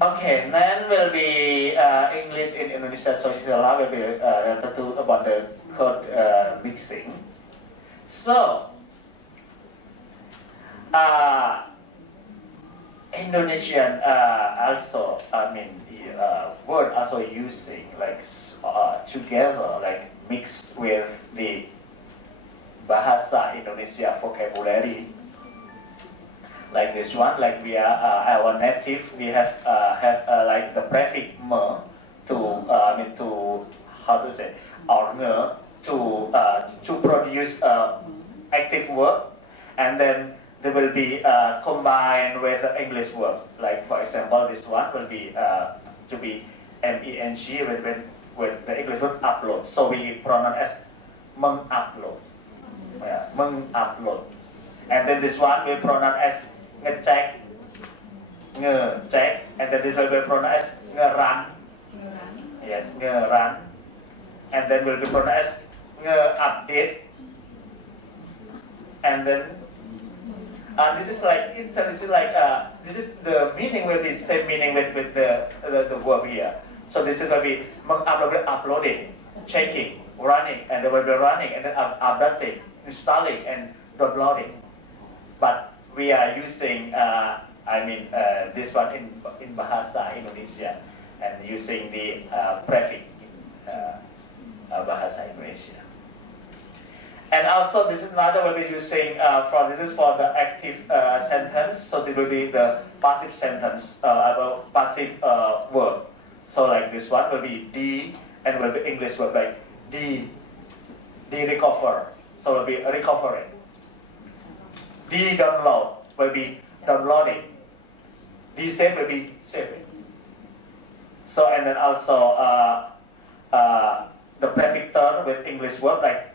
Okay, then will be English in Indonesia social law will be related to about the code mixing. So Indonesian also, I mean, word also using like together, like mixed with the Bahasa Indonesia vocabulary. Like this one, like we are our native, we have like the prefix me to I mean to how to say or nge to produce active verb, and then they will be combined with the English verb. Like for example, this one will be to be meng with the English verb upload. So we pronounce as mengupload, mengupload, and then this one we pronounce as ngecek, ngecek, and then this will be pronounced as ngerun. Yes, ngerun, and then will be pronounced as nge-update, and then this is like this is the meaning will be same meaning with the verb here. So this is going to be mengupload, uploading, checking, running, and then will be running, and then updating, installing, and downloading. But we are using, I mean, this one in Bahasa Indonesia, and using the prefix Bahasa Indonesia. And also, this is another will be using this is for the active sentence. So it will be the passive sentence, passive verb. So like this one will be D, and will be English verb like D recover. So will be recovering. D download will be downloading. D save will be saving. So and then also the prefix ter with English verb like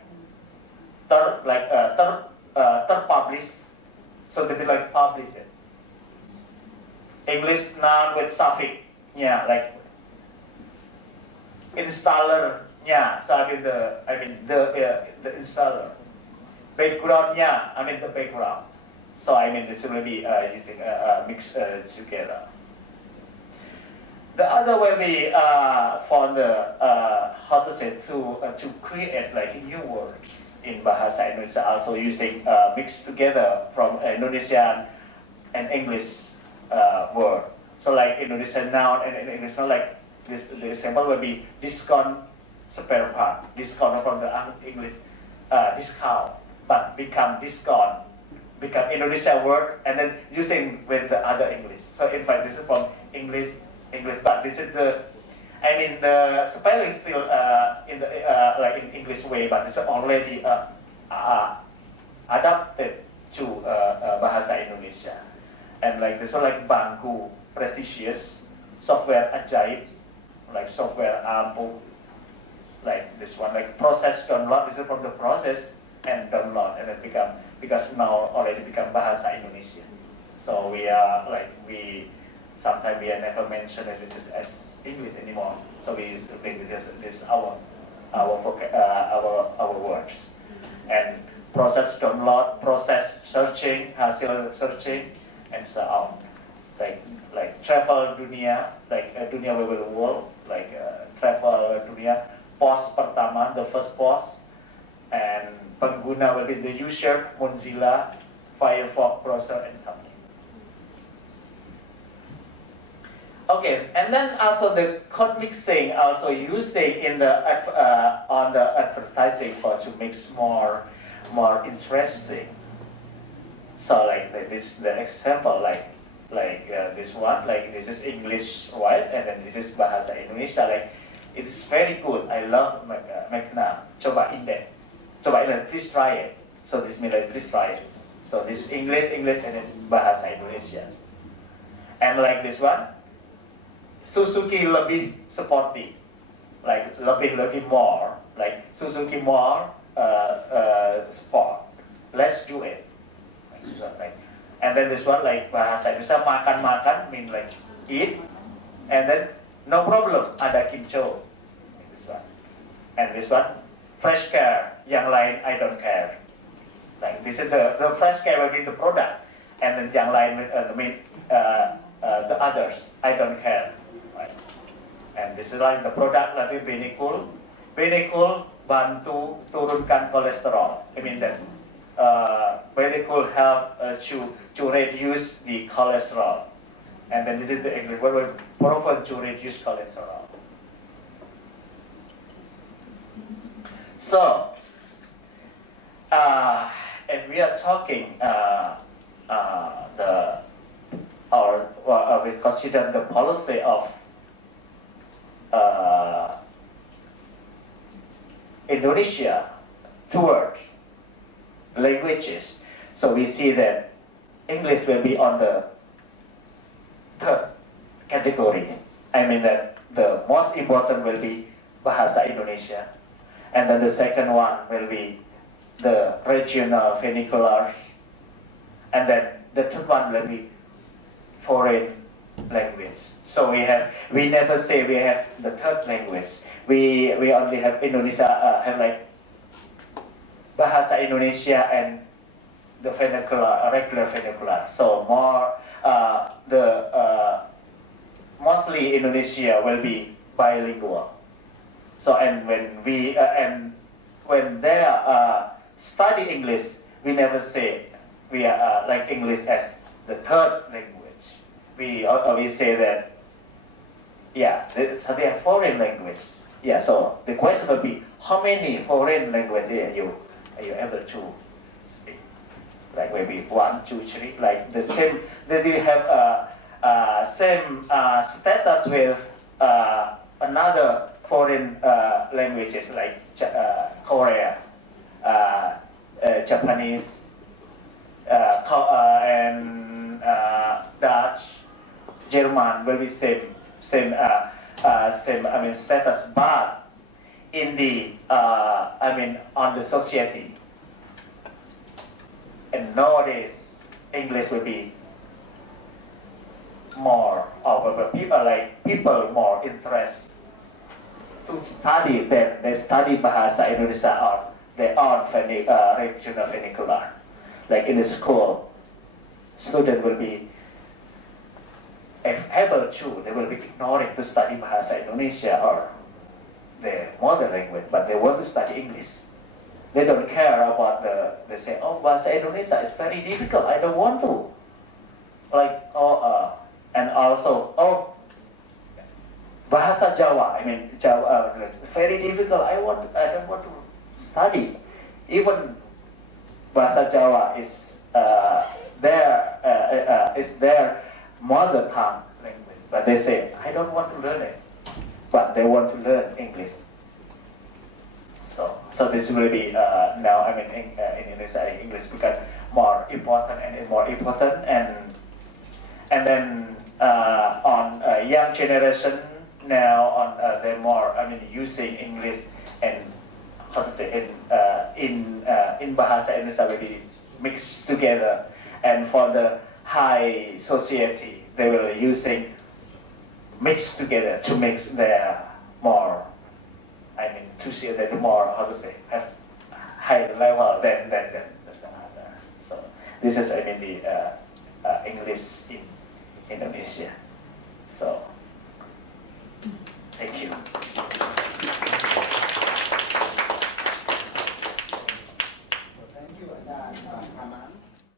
publish. So they be like publish it. English noun with suffix nya like installer nya. So I mean the installer. Background-nya, I mean the background. So I mean this will be using mix together. The other way we for the how to say to create like new words in Bahasa Indonesia, also using mixed together from Indonesian an English word. So like Indonesian noun and English noun, like this, the example will be discount spare part, discount from the English discount, but become discount, become Indonesian word, and then using with the other English. So in fact, this is from English, but this is the, I mean the spelling is still in the like in English way, but it's already adapted to bahasa Indonesia. And like this one, like bangku, prestigious, software ajaib, like software ampuh, like this one, like process download, this is from the process and download, and it become, because now already become bahasa Indonesia. So we are like, we sometimes we are never mention it as English anymore. So we used to think this our words. And process download, process searching, hasil searching, and so on. Like travel dunia, like dunia world, like travel dunia, post pertama, the first post, and pengguna will be the user, Mozilla, Firefox browser, and something. Okay, and then also the code mixing, also using in the on the advertising for to make more interesting. So like this is the example, like this one, like this is English white, and then this is bahasa Indonesia. Like it's very good. I love Magna. Cobain deh. Cobain deh. Please try it. So this means like please try it. So this English, and then bahasa Indonesia. And like this one, Suzuki lebih sporty, like lebih more, like Suzuki more sport. Let's do it. Like, and then this one, like bahasa Indonesia, makan mean like eat, and then no problem, ada kimcho. Like this one. And this one, fresh care, yang lain I don't care. Like this is the fresh care will be the product, and then yang lain mean the others I don't care. Right? And this is like the product lagi Benikul bantu turunkan kolesterol. I mean that Benikul help to reduce the cholesterol. And then this is the English word will proven to reduce cholesterol. So, and we are talking we consider the policy of Indonesia towards languages. So we see that English will be on the third category. I mean that the most important will be Bahasa Indonesia, and then the second one will be the regional vernaculars, and then the third one will be foreign language. So we never say we have the third language. We only have Indonesia have like Bahasa Indonesia and the vernacular, regular vernacular. So more mostly Indonesia will be bilingual. So and when they study English, we never say we are like English as the third language. We always say that so they are foreign language. Yeah. So the question will be, how many foreign languages are you able to speak? Like maybe 1, 2, 3. Like the same. That you have same status with another foreign languages like Korea, Japanese, and Dutch, German will be same I mean status, but in the on the society. And nowadays English will be more of people more interest to study that they study Bahasa Indonesia or their own regional vernacular. Like in the school, student will be able to, they will be ignoring to study Bahasa Indonesia or their mother language, but they want to study English. They don't care about they say, oh, Bahasa Indonesia is very difficult, I don't want to. also, oh, bahasa Jawa. I mean, Jawa, very difficult. I don't want to study. Even bahasa Jawa is their mother tongue language, but they say, I don't want to learn it, but they want to learn English. So this will be now. I mean, in Indonesia, English become more important and more important, and then on young generation now on they're more. I mean, using English and how to say in bahasa Indonesia will be mixed together, and for the high society they will using mixed together to mix their more. I mean, to see that more, how to say, have higher level than the other. So this is, I mean, the English in Indonesia. So, thank you.